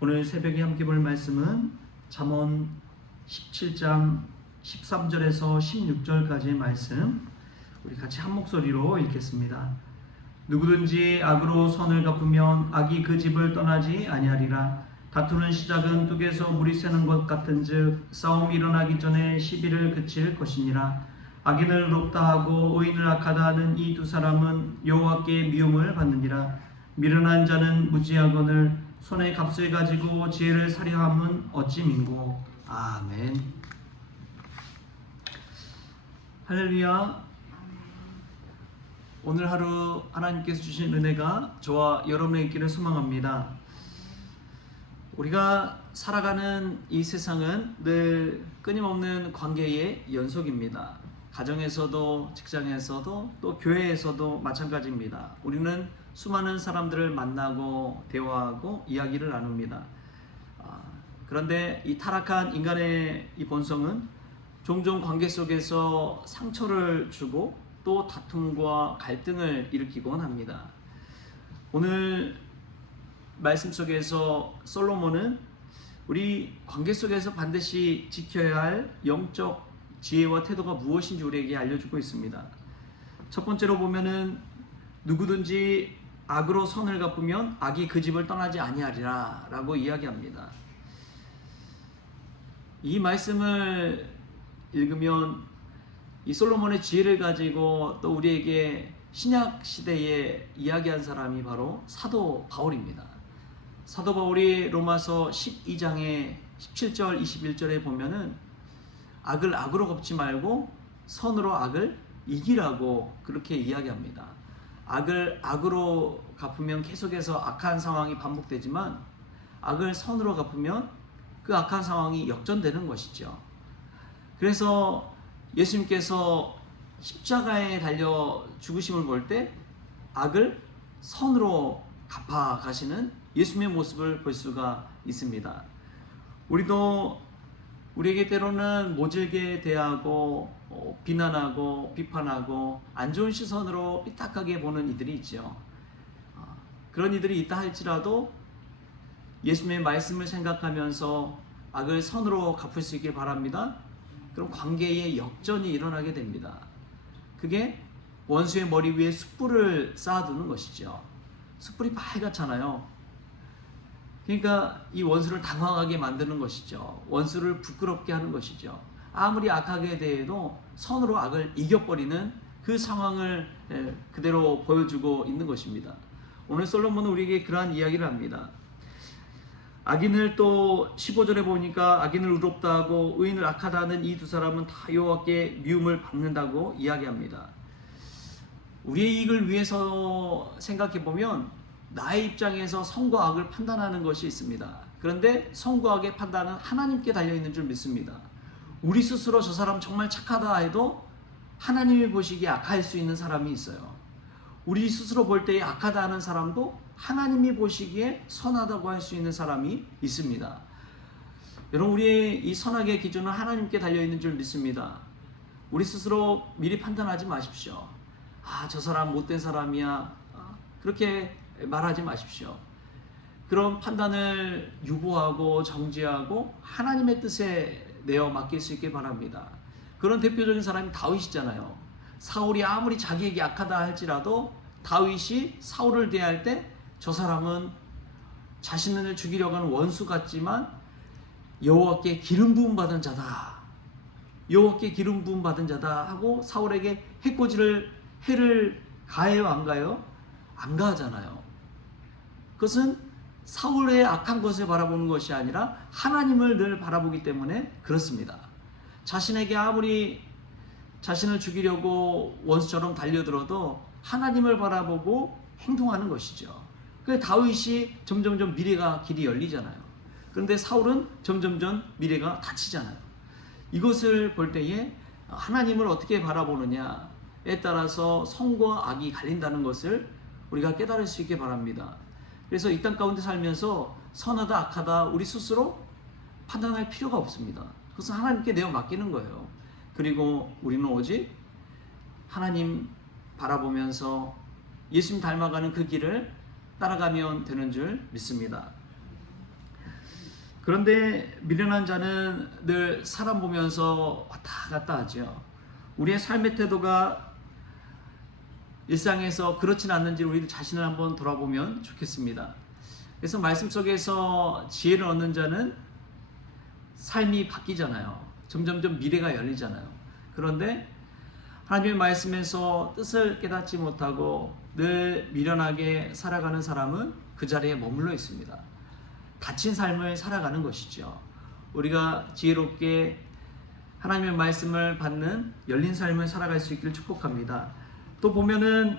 오늘 새벽에 함께 볼 말씀은 잠언 17장 13절에서 16절까지의 말씀, 우리 같이 한 목소리로 읽겠습니다. 누구든지 악으로 선을 갚으면 악이 그 집을 떠나지 아니하리라. 다투는 시작은 뚝에서 물이 새는 것 같은즉 싸움이 일어나기 전에 시비를 그칠 것이니라. 악인을 의롭다 하고 의인을 악하다 하는 이 두 사람은 여호와께 미움을 받느니라. 미련한 자는 무지하거늘 손에 값을 가지고 지혜를 사려함은 어찌 민고. 아멘. 할렐루야. 오늘 하루 하나님께서 주신 은혜가 저와 여러분의 있기를 소망합니다. 우리가 살아가는 이 세상은 늘 끊임없는 관계의 연속입니다. 가정에서도, 직장에서도, 또 교회에서도 마찬가지입니다. 우리는 수많은 사람들을 만나고 대화하고 이야기를 나눕니다. 그런데 이 타락한 인간의 이 본성은 종종 관계 속에서 상처를 주고 또 다툼과 갈등을 일으키곤 합니다. 오늘 말씀 속에서 솔로몬은 우리 관계 속에서 반드시 지켜야 할 영적 지혜와 태도가 무엇인지 우리에게 알려주고 있습니다. 첫 번째로 보면은 누구든지 악으로 선을 갚으면 악이 그 집을 떠나지 아니하리라 라고 이야기합니다. 이 말씀을 읽으면 이 솔로몬의 지혜를 가지고 또 우리에게 신약 시대에 이야기한 사람이 바로 사도 바울입니다. 사도 바울이 로마서 12장의 17절 21절에 보면은 악을 악으로 갚지 말고 선으로 악을 이기라고 그렇게 이야기합니다. 악을 악으로 갚으면 계속해서 악한 상황이 반복되지만 악을 선으로 갚으면 그 악한 상황이 역전되는 것이죠. 그래서 예수님께서 십자가에 달려 죽으심을 볼 때 악을 선으로 갚아 가시는 예수님의 모습을 볼 수가 있습니다. 우리에게 때로는 모질게 대하고 비난하고 비판하고 안 좋은 시선으로 삐딱하게 보는 이들이 있죠. 그런 이들이 있다 할지라도 예수님의 말씀을 생각하면서 악을 선으로 갚을 수 있길 바랍니다. 그럼 관계에 역전이 일어나게 됩니다. 그게 원수의 머리 위에 숯불을 쌓아두는 것이죠. 숯불이 빨갛잖아요. 그러니까 이 원수를 당황하게 만드는 것이죠. 원수를 부끄럽게 하는 것이죠. 아무리 악하게 대해도 선으로 악을 이겨버리는 그 상황을 그대로 보여주고 있는 것입니다. 오늘 솔로몬은 우리에게 그러한 이야기를 합니다. 악인을 또 15절에 보니까 악인을 의롭다 하고 의인을 악하다 하는 이 두 사람은 다 여호와께 미움을 받는다고 이야기합니다. 우리의 이익을 위해서 생각해보면 나의 입장에서 선과 악을 판단하는 것이 있습니다. 그런데 선과 악의 판단은 하나님께 달려있는 줄 믿습니다. 우리 스스로 저 사람 정말 착하다 해도 하나님이 보시기에 악할 수 있는 사람이 있어요. 우리 스스로 볼 때에 악하다 하는 사람도 하나님이 보시기에 선하다고 할 수 있는 사람이 있습니다. 여러분, 우리의 이 선악의 기준은 하나님께 달려있는 줄 믿습니다. 우리 스스로 미리 판단하지 마십시오. 저 사람 못된 사람이야, 그렇게 말하지 마십시오. 그런 판단을 유보하고 정지하고 하나님의 뜻에 내어 맡길 수 있길 바랍니다. 그런 대표적인 사람이 다윗이잖아요. 사울이 아무리 자기에게 악하다 할지라도 다윗이 사울을 대할 때 저 사람은 자신을 죽이려고 하는 원수 같지만 여호와께 기름 부음 받은 자다, 여호와께 기름 부음 받은 자다 하고 사울에게 해를 가해요, 안 가요? 안 가하잖아요. 그것은 사울의 악한 것을 바라보는 것이 아니라 하나님을 늘 바라보기 때문에 그렇습니다. 자신에게 아무리 자신을 죽이려고 원수처럼 달려들어도 하나님을 바라보고 행동하는 것이죠. 그래서 다윗이 점점점 미래가 길이 열리잖아요. 그런데 사울은 점점점 미래가 닫히잖아요. 이것을 볼 때에 하나님을 어떻게 바라보느냐에 따라서 선과 악이 갈린다는 것을 우리가 깨달을 수 있게 바랍니다. 그래서 이 땅 가운데 살면서 선하다 악하다 우리 스스로 판단할 필요가 없습니다. 그것은 하나님께 내어 맡기는 거예요. 그리고 우리는 오직 하나님 바라보면서 예수님 닮아가는 그 길을 따라가면 되는 줄 믿습니다. 그런데 미련한 자는 늘 사람 보면서 왔다 갔다 하죠. 우리의 삶의 태도가 일상에서 그렇진 않는지 우리 자신을 한번 돌아보면 좋겠습니다. 그래서 말씀 속에서 지혜를 얻는 자는 삶이 바뀌잖아요. 점점점 미래가 열리잖아요. 그런데 하나님의 말씀에서 뜻을 깨닫지 못하고 늘 미련하게 살아가는 사람은 그 자리에 머물러 있습니다. 닫힌 삶을 살아가는 것이죠. 우리가 지혜롭게 하나님의 말씀을 받는 열린 삶을 살아갈 수 있기를 축복합니다. 또 보면은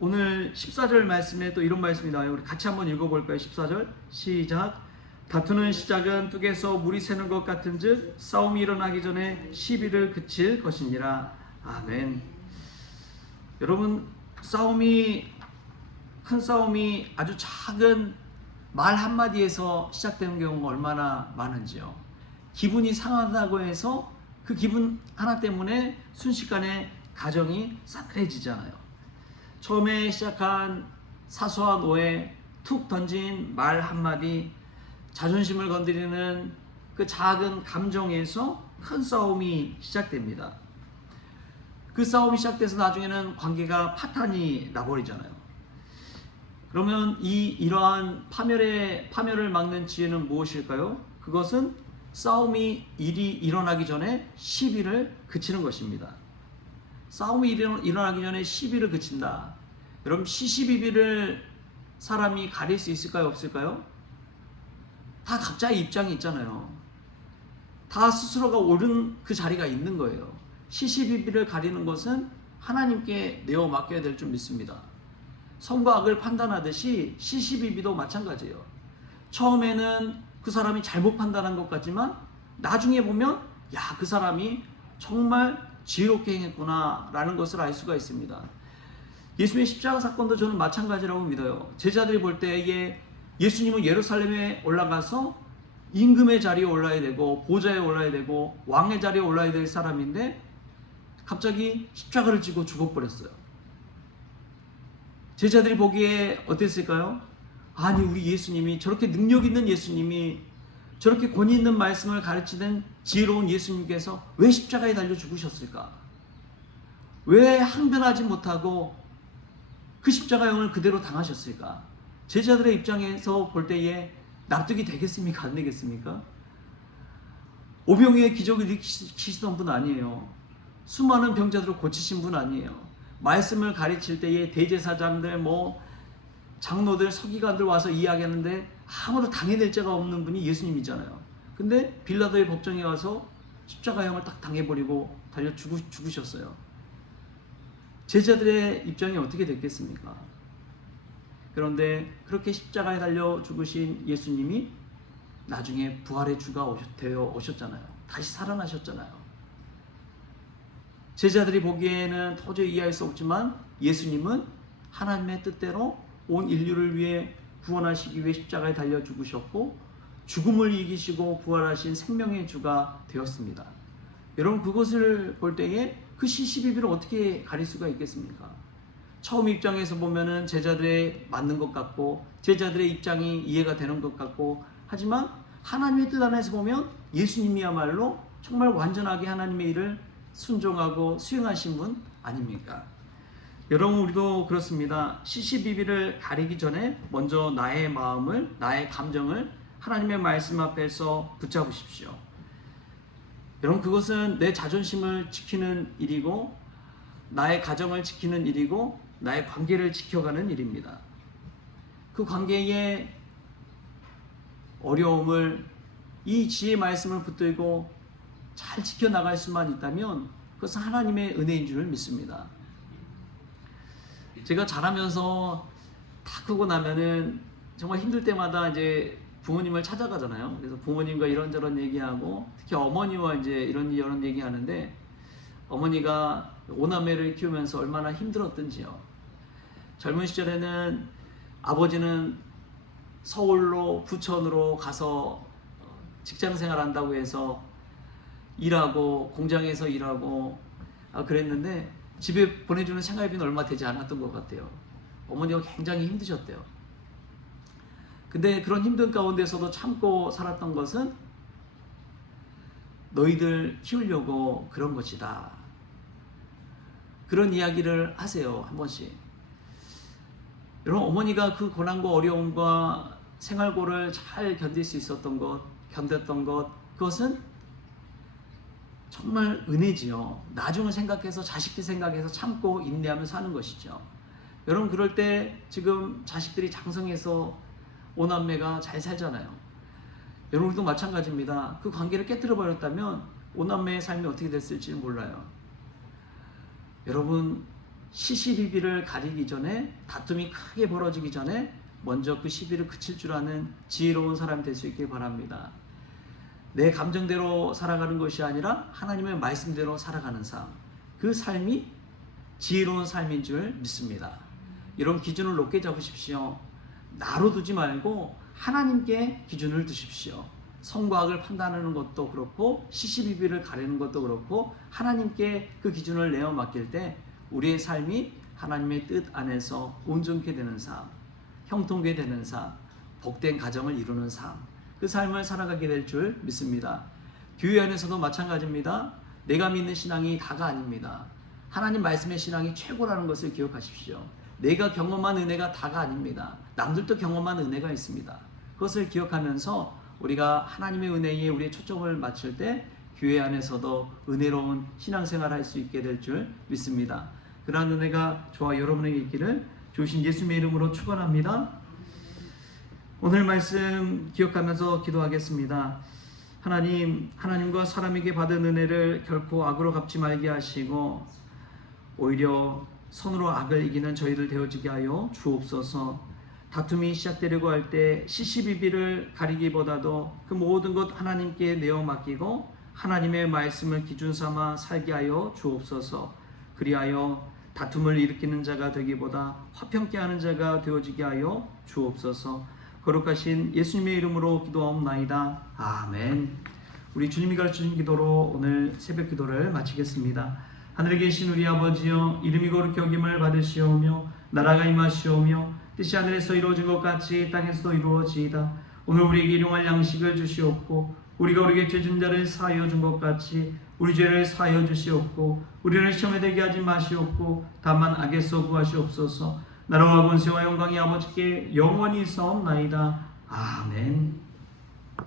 오늘 14절 말씀에 또 이런 말씀이 나와요. 우리 같이 한번 읽어볼까요? 14절 시작. 다투는 시작은 뚝에서 물이 새는 것 같은즉 싸움이 일어나기 전에 시비를 그칠 것이니라. 아멘. 여러분, 큰 싸움이 아주 작은 말 한마디에서 시작되는 경우가 얼마나 많은지요. 기분이 상하다고 해서 그 기분 하나 때문에 순식간에 가정이 싸늘해지잖아요. 처음에 시작한 사소한 오해, 툭 던진 말 한마디, 자존심을 건드리는 그 작은 감정에서 큰 싸움이 시작됩니다. 그 싸움이 시작돼서 나중에는 관계가 파탄이 나버리잖아요. 그러면 이러한 파멸을 막는 지혜는 무엇일까요? 그것은 일이 일어나기 전에 시비를 그치는 것입니다. 싸움이 일어나기 전에 시비를 그친다. 여러분, 시시비비를 사람이 가릴 수 있을까요? 없을까요? 다 각자의 입장이 있잖아요. 다 스스로가 옳은 그 자리가 있는 거예요. 시시비비를 가리는 것은 하나님께 내어 맡겨야 될 줄 믿습니다. 선과 악을 판단하듯이 시시비비도 마찬가지예요. 처음에는 그 사람이 잘못 판단한 것 같지만 나중에 보면 그 사람이 정말 지혜롭게 행했구나 라는 것을 알 수가 있습니다. 예수님의 십자가 사건도 저는 마찬가지라고 믿어요. 제자들이 볼 때에 예수님은 예루살렘에 올라가서 임금의 자리에 올라야 되고 보좌에 올라야 되고 왕의 자리에 올라야 될 사람인데 갑자기 십자가를 지고 죽어버렸어요. 제자들이 보기에 어땠을까요? 아니, 우리 예수님이, 저렇게 능력 있는 예수님이, 저렇게 권위 있는 말씀을 가르치는 지혜로운 예수님께서 왜 십자가에 달려 죽으셨을까? 왜 항변하지 못하고 그 십자가형을 그대로 당하셨을까? 제자들의 입장에서 볼 때에 납득이 되겠습니까? 안 되겠습니까? 오병이의 기적을 일으키시던 분 아니에요. 수많은 병자들을 고치신 분 아니에요. 말씀을 가르칠 때에 대제사장들, 장로들, 서기관들 와서 이야기하는데 아무도 당해낼 자가 없는 분이 예수님이잖아요. 근데 빌라도의 법정에 와서 십자가형을 딱 당해버리고 달려 죽으셨어요. 제자들의 입장이 어떻게 됐겠습니까? 그런데 그렇게 십자가에 달려 죽으신 예수님이 나중에 부활의 주가 되어 오셨잖아요. 다시 살아나셨잖아요. 제자들이 보기에는 도저히 이해할 수 없지만 예수님은 하나님의 뜻대로 온 인류를 위해 구원하시기 위해 십자가에 달려 죽으셨고 죽음을 이기시고 부활하신 생명의 주가 되었습니다. 여러분, 그것을 볼 때에 그 시시비비를 어떻게 가릴 수가 있겠습니까? 처음 입장에서 보면은 제자들의 맞는 것 같고 제자들의 입장이 이해가 되는 것 같고 하지만 하나님의 뜻 안에서 보면 예수님이야말로 정말 완전하게 하나님의 일을 순종하고 수행하신 분 아닙니까? 여러분, 우리도 그렇습니다. 시시비비를 가리기 전에 먼저 나의 마음을, 나의 감정을 하나님의 말씀 앞에서 붙잡으십시오. 여러분, 그것은 내 자존심을 지키는 일이고 나의 가정을 지키는 일이고 나의 관계를 지켜가는 일입니다. 그 관계의 어려움을 이 지혜의 말씀을 붙들고 잘 지켜나갈 수만 있다면 그것은 하나님의 은혜인 줄 믿습니다. 제가 자라면서 다 크고 나면은 정말 힘들 때마다 이제 부모님을 찾아가잖아요. 그래서 부모님과 이런저런 얘기하고 특히 어머니와 이제 이런 얘기하는데 어머니가 오남매를 키우면서 얼마나 힘들었던지요. 젊은 시절에는 아버지는 서울로 부천으로 가서 직장 생활한다고 해서 일하고 공장에서 일하고 그랬는데 집에 보내주는 생활비는 얼마 되지 않았던 것 같아요. 어머니가 굉장히 힘드셨대요. 근데 그런 힘든 가운데서도 참고 살았던 것은 너희들 키우려고 그런 것이다. 그런 이야기를 하세요. 한 번씩. 여러분, 어머니가 그 고난과 어려움과 생활고를 잘 견딜 수 있었던 것, 견뎠던 것, 그것은 정말 은혜지요. 나중을 생각해서, 자식들 생각해서 참고 인내하며 사는 것이죠. 여러분, 그럴 때 지금 자식들이 장성해서 오남매가 잘 살잖아요. 여러분도 마찬가지입니다. 그 관계를 깨뜨려 버렸다면 오남매의 삶이 어떻게 됐을지 몰라요. 여러분, 시시비비를 가리기 전에, 다툼이 크게 벌어지기 전에 먼저 그 시비를 그칠 줄 아는 지혜로운 사람이 될 수 있길 바랍니다. 내 감정대로 살아가는 것이 아니라 하나님의 말씀대로 살아가는 삶, 그 삶이 지혜로운 삶인 줄 믿습니다. 이런 기준을 높게 잡으십시오. 나로 두지 말고 하나님께 기준을 두십시오. 성과학을 판단하는 것도 그렇고 시시비비를 가리는 것도 그렇고 하나님께 그 기준을 내어 맡길 때 우리의 삶이 하나님의 뜻 안에서 온전케 되는 삶, 형통케 되는 삶, 복된 가정을 이루는 삶, 그 삶을 살아가게 될 줄 믿습니다. 교회 안에서도 마찬가지입니다. 내가 믿는 신앙이 다가 아닙니다. 하나님 말씀의 신앙이 최고라는 것을 기억하십시오. 내가 경험한 은혜가 다가 아닙니다. 남들도 경험한 은혜가 있습니다. 그것을 기억하면서 우리가 하나님의 은혜에 우리의 초점을 맞출 때 교회 안에서도 은혜로운 신앙생활을 할 수 있게 될 줄 믿습니다. 그러한 은혜가 저와 여러분에게 있기를 주신 예수님의 이름으로 축원합니다. 오늘 말씀 기억하면서 기도하겠습니다. 하나님과 사람에게 받은 은혜를 결코 악으로 갚지 말게 하시고 오히려 선으로 악을 이기는 저희들 되어지게 하여 주옵소서. 다툼이 시작되려고 할 때 시시비비를 가리기보다도 그 모든 것 하나님께 내어 맡기고 하나님의 말씀을 기준 삼아 살게 하여 주옵소서. 그리하여 다툼을 일으키는 자가 되기보다 화평케 하는 자가 되어지게 하여 주옵소서. 거룩하신 예수님의 이름으로 기도하옵나이다. 아멘. 우리 주님이 가르치신 기도로 오늘 새벽 기도를 마치겠습니다. 하늘에 계신 우리 아버지여, 이름이 거룩히 여김을 받으시오며 나라가 임하시오며 뜻이 하늘에서 이루어진 것 같이 땅에서도 이루어지이다. 오늘 우리에게 일용할 양식을 주시옵고 우리가 우리에게 죄진 자를 사하여 준 것 같이 우리 죄를 사하여 주시옵고 우리를 시험에 들게 하지 마시옵고 다만 악에서 구하시옵소서. 나라와 권세와 영광이 아버지께 영원히 있사옵나이다. 아멘.